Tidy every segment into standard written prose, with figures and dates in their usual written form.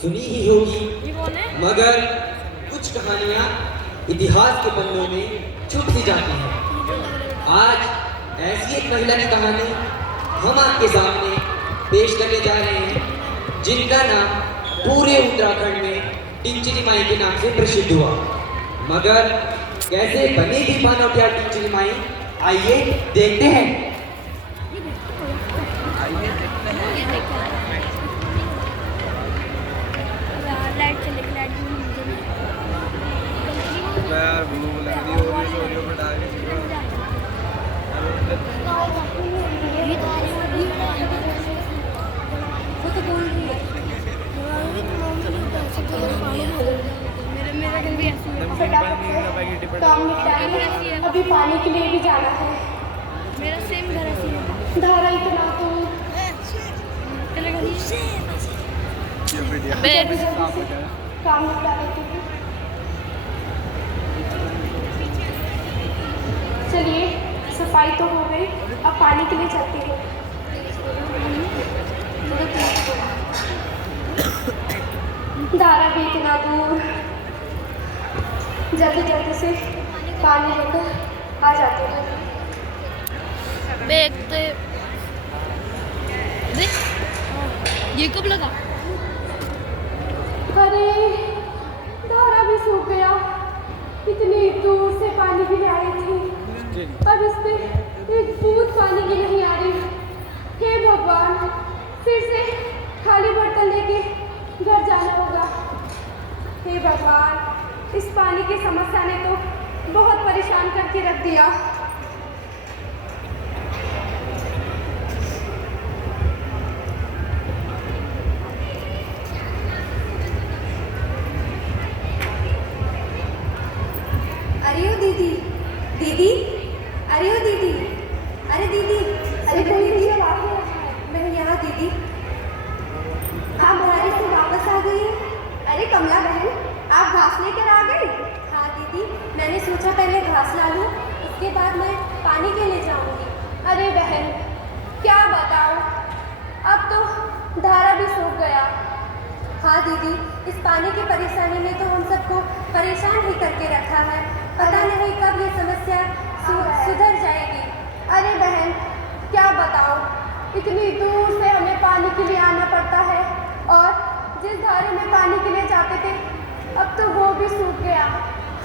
सुनी ही होगी, मगर कुछ कहानियां इतिहास के पन्नों में छुप सी जाती हैं। आज ऐसी एक महिला की कहानी हम आपके सामने पेश करने जा रहे हैं, जिनका नाम पूरे उत्तराखंड में टिंचरी माई के नाम से प्रसिद्ध हुआ। मगर कैसे बनी थी बानोटिया टिंचरी माई, आइए देखते हैं। अभी पानी के लिए भी जाना है। मेरा सेम घर है। धारा इतना तो काम निपटा लेती हूँ। चलिए, सफाई तो हो गई, अब पानी के लिए चलती हूँ। धारा भी इतना दूर, जल्दी जल्दी से पानी लेकर आ जाते हैं। देखते ये कब लगा? अरे धारा भी सूख गया। इतनी दूर से पानी भी आई थी, अब इस पे एक बूंद पानी भी नहीं आ रही। हे भगवान, फिर से खाली बर्तन लेके घर जाना होगा। हे भगवान, इस पानी की समस्या ने तो बहुत परेशान करके रख दिया। अरे ओ दीदी, दीदी, अरे ओ दीदी, अरे दीदी, अरे दीदी, मैं यहाँ दीदी। आप बारिश से वापस आ गई हैं? अरे कमला बहन, आप घास लेकर आ गई? हाँ दीदी, मैंने सोचा पहले घास ला लूँ, उसके बाद मैं पानी के लिए जाऊँगी। अरे बहन, क्या बताओ, अब तो धारा भी सूख गया। हाँ दीदी, इस पानी की परेशानी ने तो हम सबको परेशान ही करके रखा है। पता नहीं कब ये समस्या सुधर जाएगी। अरे बहन, क्या बताओ, इतनी दूर से हमें पानी के लिए आना पड़ता है, और जिस धारे में पानी के लिए जाते थे, अब तो वो भी सूख गया।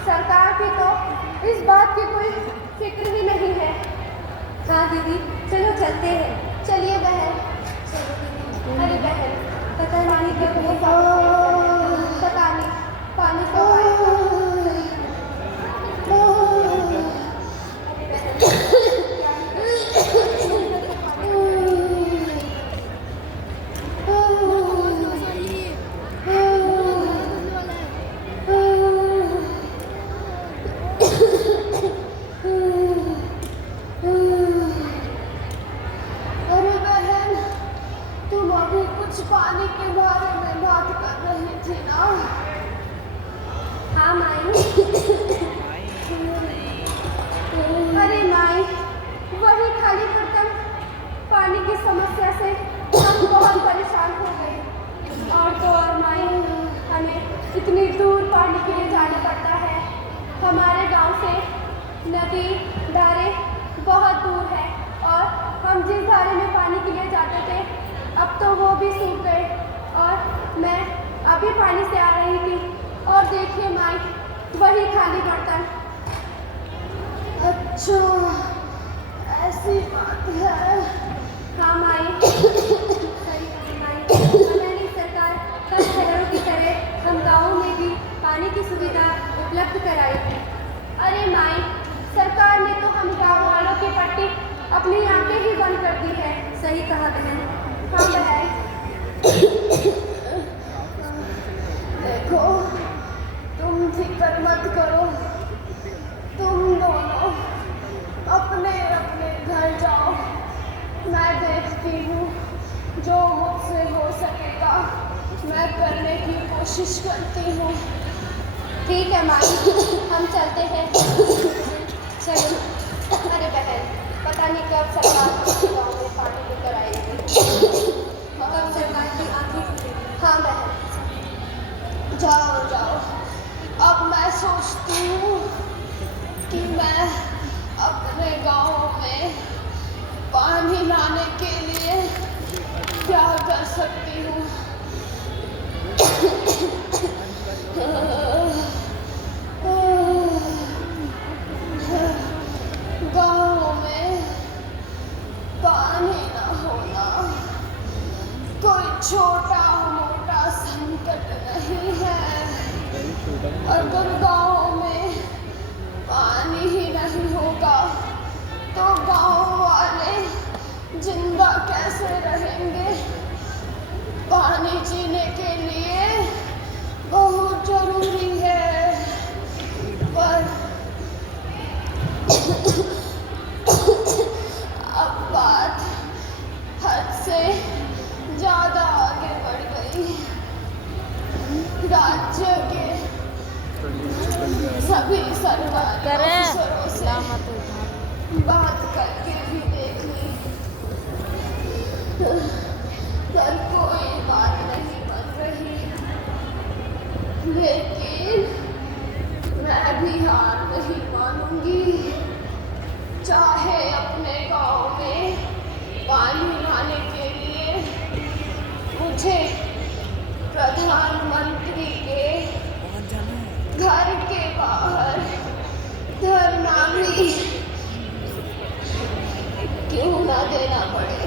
सरकार की तो इस बात की कोई फिक्र ही नहीं है। हाँ दीदी, चलो चलते हैं। चलिए बहन। चलो दीदी। अरे बहन, पता नहीं कब ये पता नहीं पानी कब आएगा। अरे बहन, तुम अभी कुछ पानी के बारे में बात कर रही थी ना? हाँ माई। अरे माई, वही खाली बर्तन, पानी की समस्या से हम बहुत परेशान हो गए। और तो और माई, हमें इतनी दूर पानी के लिए जाना पड़ता है। हमारे गांव से नदी, धारे बहुत दूर है, और हम जिस धारे में पानी के लिए जाते थे, अब तो वो भी सूख गए। और मैं अभी पानी से आ रही थी, और देखिए माई, वही खाली बर्तन। अच्छा, ऐसी बात है। हाँ माई। सही है माई। हमारी सरकार कई शहरों की तरह हम गाँवों में भी पानी की सुविधा उपलब्ध कराई है। अरे माई, सरकार ने तो हम गाँव वालों की पट्टी अपनी आंखें ही बंद कर दी है। सही कहा बहन। हाँ बहन। देखो, तुम फिक्र मत करो, तुम दोनों अपने अपने घर जाओ। मैं देखती हूँ, जो मुझसे हो सकेगा मैं करने की कोशिश करती हूँ। ठीक है माई, हम चलते हैं। चलो। अरे बहन, पता नहीं कब सरकार हमारे गाँव में पानी लेकर आएगी। कब सरकार की आंखें खुलेंगी। हाँ बहन। जाओ जाओ। अब मैं सोचती हूँ कि मैं अपने गांव में पानी लाने के लिए क्या कर सकती हूँ। गांव में पानी न होना कोई छोटा मोटा संकट नहीं है। अगर गांव में पानी ही नहीं होगा तो गांव वाले जिंदा कैसे रहेंगे। पानी जीने के लिए बहुत जरूरी है, पर अब बात हद से ज्यादा आगे बढ़ गई। राज्य के सभी सरकारी अफसरों से बात करके भी देख ली, पर कोई बात नहीं बन रही। लेकिन मैं भी हार नहीं मानूंगी। चाहे अपने गांव में पानी लाने के लिए मुझे प्रधानमंत्री के घर के बाहर धरना भी क्यों न देना पड़े,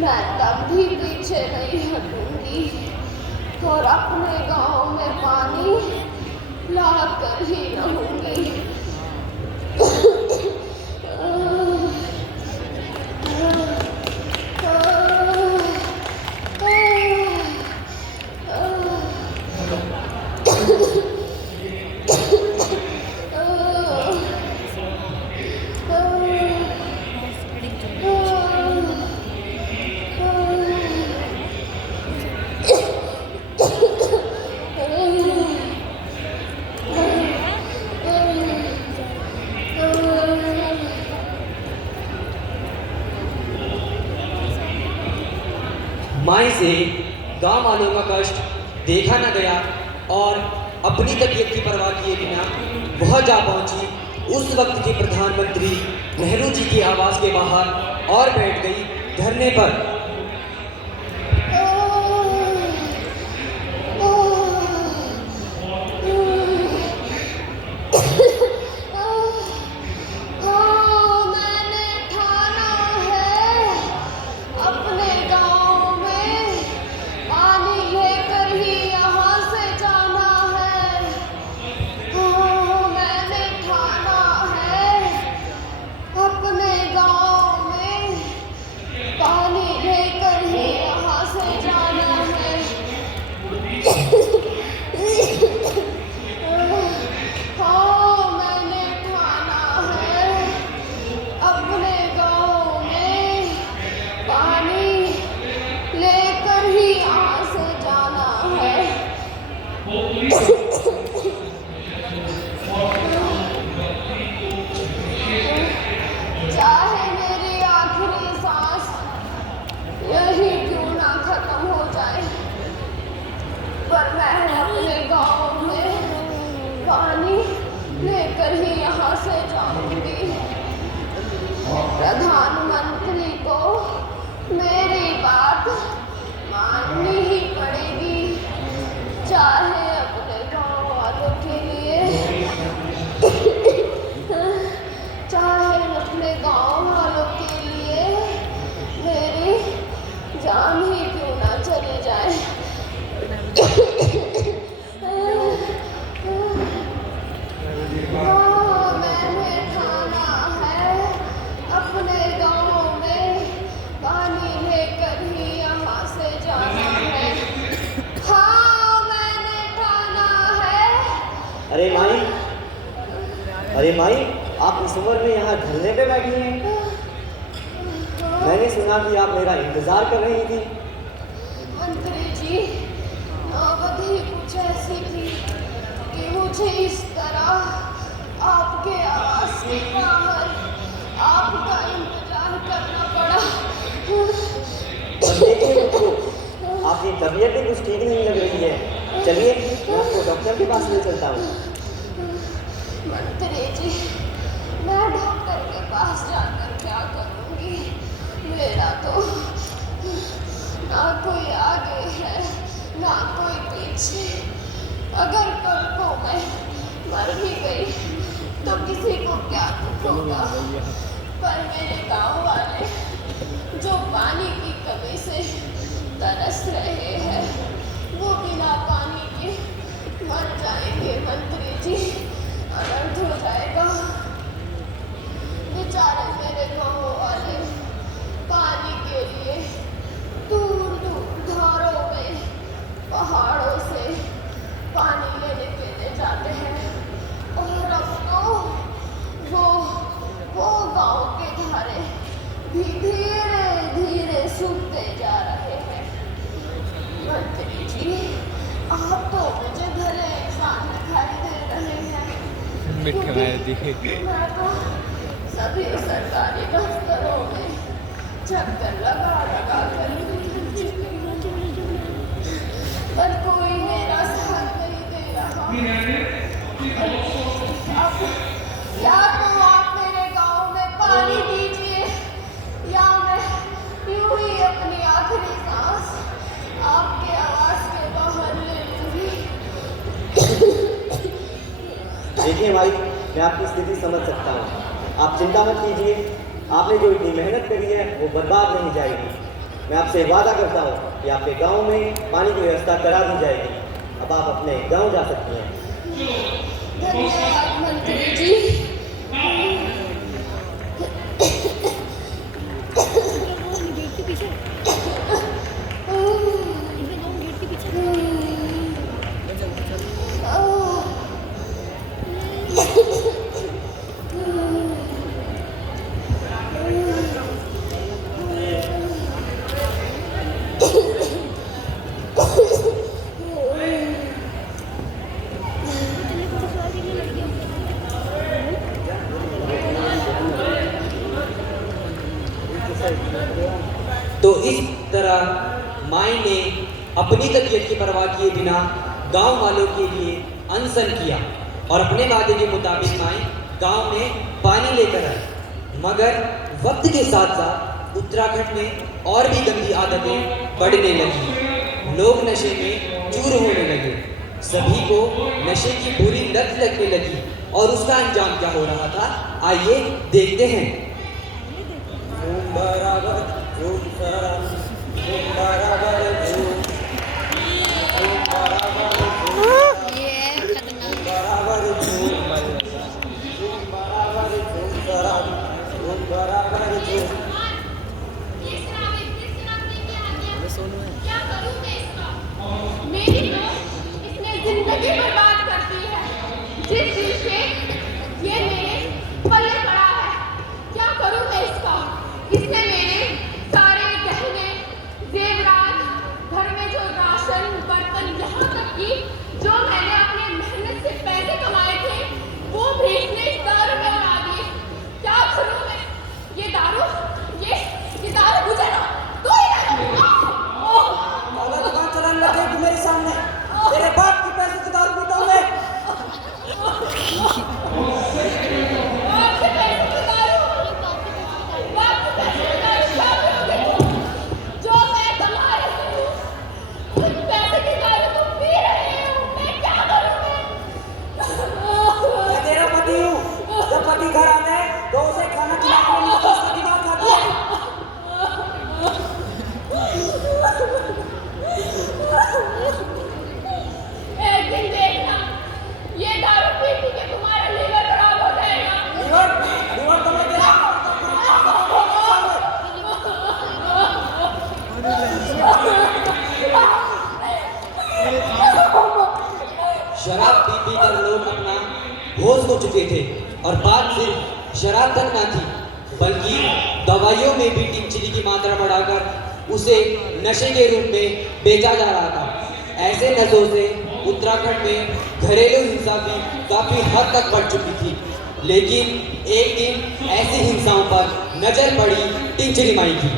मैं तब भी पीछे नहीं हटूंगी और अपने गांव में पानी ला कर ही रहूंगी। माई से गांव वालों का कष्ट देखा न गया और अपनी तबीयत की परवाह किए बिना वह जा पहुंची उस वक्त के प्रधानमंत्री नेहरू जी के आवास के बाहर और बैठ गई धरने पर। चाहे मेरी आखिरी सांस यही क्यों ना खत्म हो जाए, पर मैं अपने गांव में पानी लेकर ही यहाँ से जाऊंगी। प्रधानमंत्री को मेरी बात माननी ही पड़ेगी, चाहे अपने गांव वालों के लिए, चाहे अपने गांव वालों के लिए मेरी जान ही क्यों ना चली जाए। मैंने ठाना है अपने गांव में पानी लेकर ही यहाँ से जाना है। हाँ, मैंने ठाना है। अरे माई, आप इस उम्र में यहाँ धरने पे बैठी हैं। मैंने सुना कि आप मेरा इंतजार कर रही थी। मंत्री जी, नौबत ही कुछ ऐसी थी कि मुझे इस तरह आपके आवास के बाहर आपका इंतजार करना पड़ा। देखिए आपकी तबीयत भी कुछ ठीक नहीं लग रही है। चलिए मैं आपको डॉक्टर के पास ले चलता हूँ। मंत्री जी, मैं डॉक्टर के पास जाकर क्या करूँगी? मेरा तो ना कोई आगे है ना कोई पीछे। अगर कल को मैं मर भी गई तो किसी को क्या दुख होगा? पर मेरे गांव वाले जो पानी की कमी से तरस रहे हैं, वो बिना पानी के मर जाएंगे मंत्री जी। अनर्थ हो जाएगा। बेचारे मेरे गांव वाले पानी के लिए दूर दूर धारों में पहाड़ों से पानी लेने के लिए जाते हैं। और अब तो वो गांव के धारे भी धीरे धीरे सूखते जा रहे हैं। मंत्री जी, आप तो मुझे भले इंसान दिखाई दे रहे हैं। मैं तो सभी सरकारी दफ्तरों में चक्कर लगा लगा कर पर कोई मेरा साथ नहीं दे रहा। अब या तो आप मेरे गांव में पानी दीजिए या मैं यूं ही अपनी आखिरी सांस आपके आवाज के बाहर ले लूंगी। देखिए भाई, मैं आपकी स्थिति समझ सकता हूँ। आप चिंता मत कीजिए, आपने जो इतनी मेहनत करी है वो बर्बाद नहीं जाएगी। मैं आपसे वादा करता हूँ कि आपके गांव में पानी की व्यवस्था करा दी जाएगी। अब आप अपने गांव जा सकती हैं। धन्यवाद मंत्री जी। गेट के पीछे तो इस तरह माई ने अपनी तबीयत की परवाह किए बिना गांव वालों के लिए अनशन किया और अपने वादे के मुताबिक माई गांव में पानी लेकर आई। मगर वक्त के साथ साथ उत्तराखंड में और भी गंदी आदतें बढ़ने लगी। लोग नशे में चूर होने लगे। सभी को नशे की बुरी लत लगने लगी और उसका अंजाम क्या हो रहा था, आइए देखते हैं। मेरी तो इसने जिंदगी बर्बाद कर दी है। जिस दिन से ये मेरे पल्ले पड़ा है, क्या करूं मैं इसका? इसने मेरे सारे गहने, जेवरात, घर में जो राशन, बर्तन, यहाँ तक कि जो मैंने अपने मेहनत से पैसे कमाए थे, वो भी इसने इस दारू में उड़ा दिए। क्या करूं मैं? ये दारू मुझे ना दो ही दुकान चलाने लगेगी मेरे सामने, तेरे बाप की पैसे की दारू पीता हूँ मैं। आपके पैसे की दारू क्या करोगे? जो मैं कमा रही हूँ, उस पैसे की दारू तुम पी रहे हो, मैं क्या करूँगी? मैं तेरा पति हूँ। जब पति घर आवे तो उसे खाना खिलाने में उसका दिमाग खाती है। एक दिन देखना, ये दारू पी के तुम्हारा लीवर खराब हो जाएगा। लीवर तो मैं तेरा शराब पी पी कर लोग अपना होश खो चुके थे और बात सिर्फ शराब तक न थी, बल्कि दवाइयों में भी टिंचरी की मात्रा बढ़ाकर उसे नशे के रूप में बेचा जा रहा था। ऐसे नशों से उत्तराखंड में घरेलू हिंसा भी काफी हद तक बढ़ चुकी थी। लेकिन एक दिन ऐसी हिंसाओं पर नजर पड़ी टिंचरी माई की।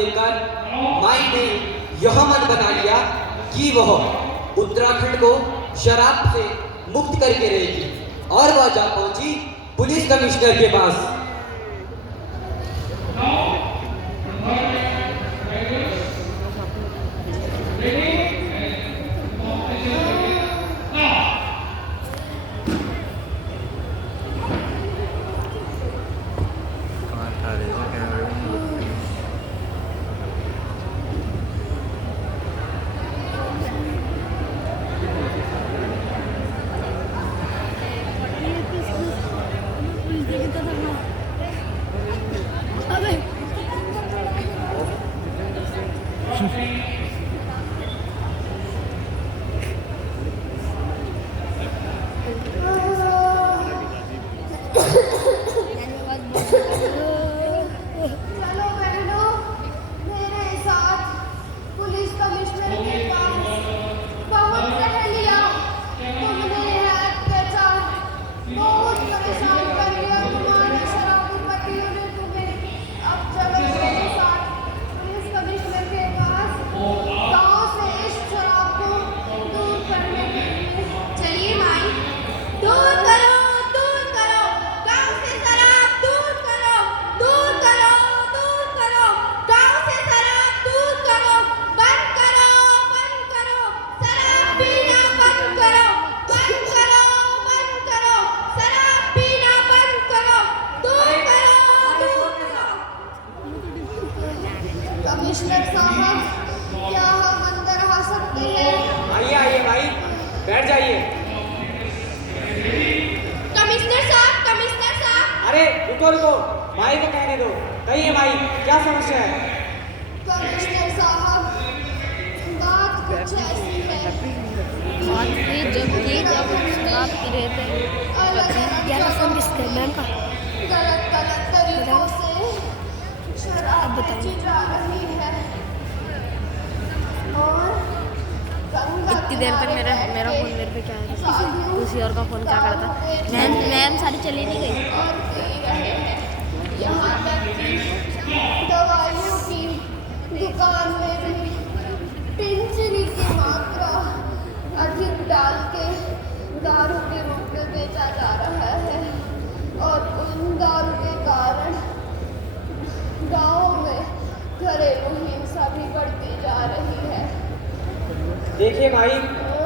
देखकर माई ने यह मन बना लिया कि वह उत्तराखंड को शराब से मुक्त करके रहेगी और वह जा पहुंची पुलिस कमिश्नर के पास। चलो बहनों, मेरे साथ पुलिस कमिश्नर के पास। बहुत सह लिया तुमने है अत्याचार, बहुत परेशान कर लिया तुम्हारे शराबी पतियों ने तुम्हें। अब चलो मेरे साथ पुलिस कमिश्नर के पास, गांव से इस शराब को दूर करने के लिए। चलिए माई, दूर करो, दूर करो, गांव से शराब दूर करो, दूर करो, दूर करो, गांव से शराब दूर करो, बंद करो, बंद करो, शराब पीना बंद करो, बंद करो, बंद करो, शराब पीना बंद करो, दूर करो, दूर करो। कमिश्नर साहब, क्या हम अंदर आ सकते हैं? आइए आइए भाई, बैठ जाइए। कमिश्नर साहब, कमिश्नर साहब। अरे रुको रुको, माई को कहने दो। कहिए माई, क्या समस्या है? कमिश्नर साहब, बात कुछ ऐसी है। बात ये जब शराब पी रहे थे गलत फोन किसका मैम का गलत तरीकों से शराब बेची जा रही है और इतनी देर तक मेरा फोन मेरे पे क्या है, किसी और का फोन क्या करता। मैम सारी चली नहीं गई। और पी रहे हैं। यहाँ तक कि दवाइयों की दुकान में भी पिंचनी की मात्रा अधिक डाल के दारू के रूप में बेचा जा रहा है और उन दारू के कारण गाँव में घरेलू हिंसा भी बढ़ती जा रही है। देखिए भाई,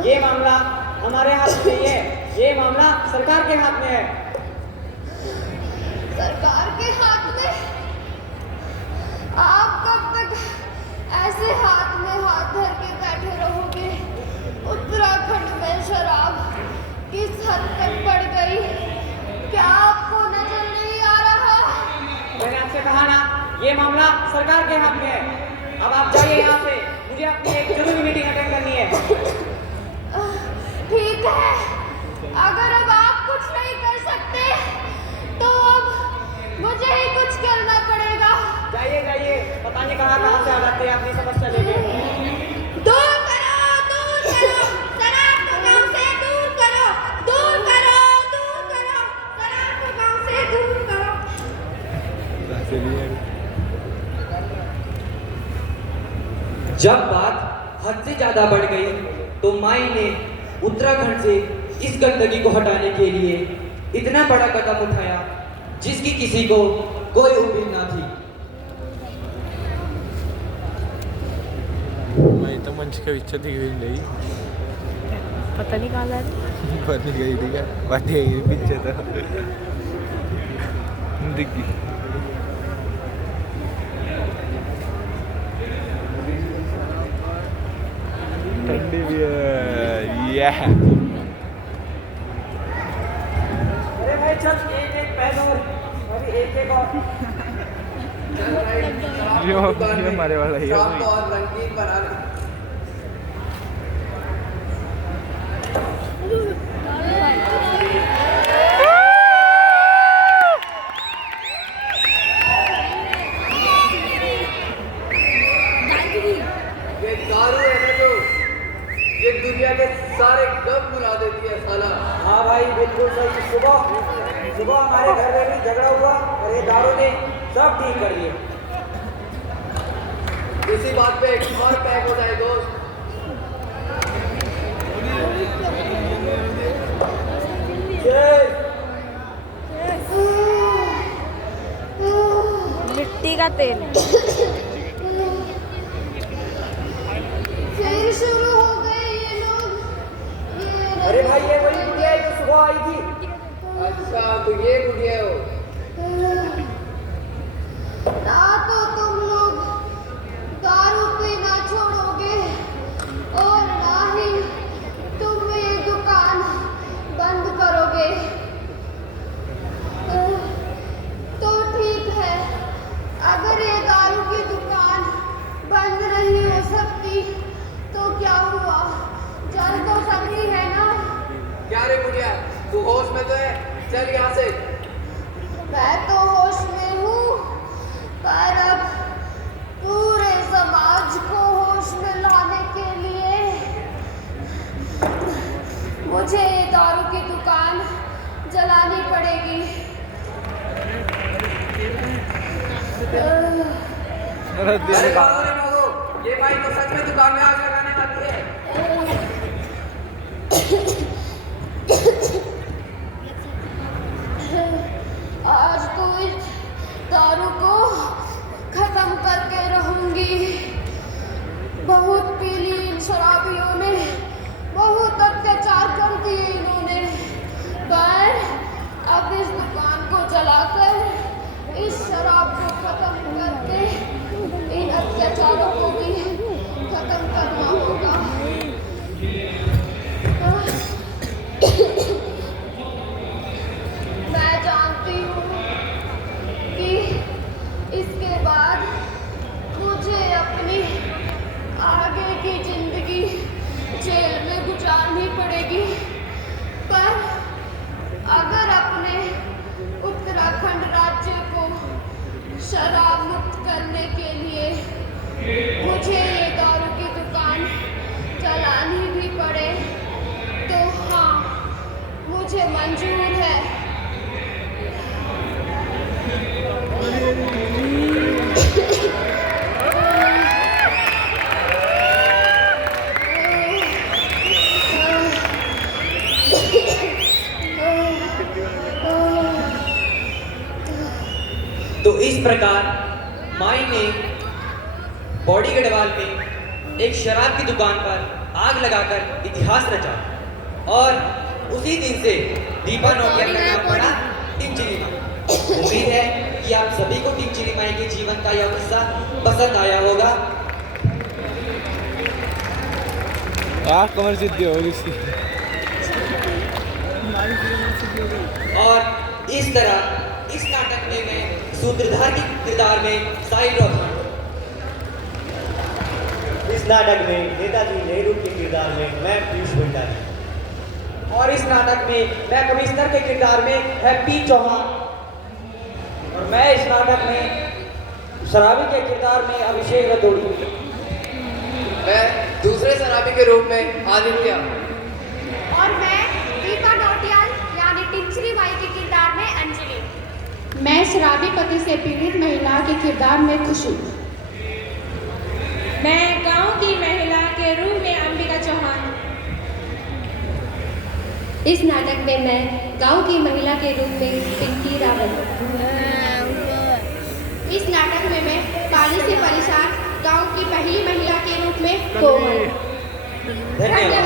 ये मामला हमारे हाथ में नहीं है, ये मामला सरकार के हाथ में है। सरकार के हाथ में? आप कब तक ऐसे हाथ में हाथ धर के बैठे रहोगे? उत्तराखंड में शराब किस हद तक बढ़ गई, क्या आपको नजर नहीं आ रहा? मैंने आपसे कहा ना, ये मामला सरकार के हाथ में है। अब आप जाइए यहाँ से, मुझे अपनी एक जरूरी मीटिंग अटेंड करनी है। ठीक है, अगर अब आप कुछ नहीं कर सकते तो अब मुझे ही कुछ करना पड़ेगा। जाइए जाइए, पता नहीं कहाँ से आ जाते हैं अपनी समस्या लेके। दूर करो, दूर करो, शराब को गांव से दूर करो, दूर करो, दूर करो, शराब को गांव से दूर करो। जब बात हद से ज्यादा बढ़ गई तो माई ने उत्तराखंड से इस गंदगी को हटाने के लिए इतना बड़ा कदम उठाया जिसकी किसी को कोई उम्मीद ना थी। मैं तो मंच के पीछे दिख गई नहीं, पता नहीं कहाँ जा रही। बन गई ठीक है, बात यही पीछे तो दिख गई। ठंडी भी है, यह अरे भाई चल, एक एक पैन और अभी एक एक और। जो हमारे वाला ही है वही। और रंगीन बना ये दारू है ना जो ये दुनिया के सारे गम भुला देती है साला। हाँ भाई बिल्कुल सही। सुबह हमारे घर में भी झगड़ा हुआ और ये दारू ने सब ठीक कर दिए। इसी बात पे एक और पैक हो जाए दोस्त। मिट्टी का तेल। फिर शुरू हो गए ये लोग। अरे भाई ये वही गुड़िया है जो सुबह आई थी। अच्छा तो ये गुड़िया हो। ना तो तुम लोग दारू पीना छोड़ोगे और ना ही तुम ये दुकान बंद करोगे। तो ठीक है, अगर ये दारू की दुकान बंद नहीं हो सकती तो क्या हुआ, चल तो सकती है ना। क्या रे गुड़िया, तू होश में तो है? चल यहाँ से। मैं तो होश में हूँ, पर अब पूरे समाज को होश में लाने के लिए मुझे ये दारू की दुकान जलानी पड़ेगी। मेरा दिल अरे भागो रे भागो, ये भाई तो सच में दुकान में आग लगाने वाली है। आज तो इस दारू को खत्म करके रहूंगी। बहुत पी ली इन शराबियों ने, बहुत अत्याचार कर दिए इन्होंने, पर अब इस दुकान को जलाकर इस शराब को खत्म करके इन अत्याचारों को भी खत्म करना होगा। मैं जानती हूँ कि इसके बाद मुझे अपनी आगे की जिंदगी जेल में गुजारनी पड़ेगी, पर अगर अपने उत्तराखंड राज्य को शराब मुक्त करने के लिए मुझे ये दारू की दुकान चलानी भी पड़े तो हाँ, मुझे मंजूर है। तो इस प्रकार माई ने बॉडी गढ़वाल में एक शराब की दुकान पर आग लगाकर इतिहास रचा और उसी दिन से दीपा नौटियाल का नाम पड़ा टिमचिरी माई। उम्मीद है कि आप सभी को टिमचिरी माई के जीवन का यह किस्सा पसंद आया होगा। कमर सिद्धि होगी इसकी। और इस तरह इस नाटक में मैं सूत्रधार के किरदार में साहिल रौहान, इस नाटक में नेताजी नेहरू के किरदार में मैं पीयूष भंडारी, और इस नाटक में मैं कमिश्नर के किरदार में हैप्पी चौहान, और मैं इस नाटक में शराबी के किरदार में अभिषेक रतोड़ी, मैं दूसरे शराबी के रूप में आदित्य, और मैं दीपा नौटियाल यानी टिमचिरी माई के किरदार में अंजलि। मैं शराबी पति से पीड़ित महिला के किरदार में खुशी। मैं गांव की महिला के रूप में अंबिका चौहान। इस नाटक में मैं गांव की महिला के रूप में पिंकी रावत। इस नाटक में मैं पानी से परेशान गांव की पहली महिला के रूप में कोमल। धन्यवाद।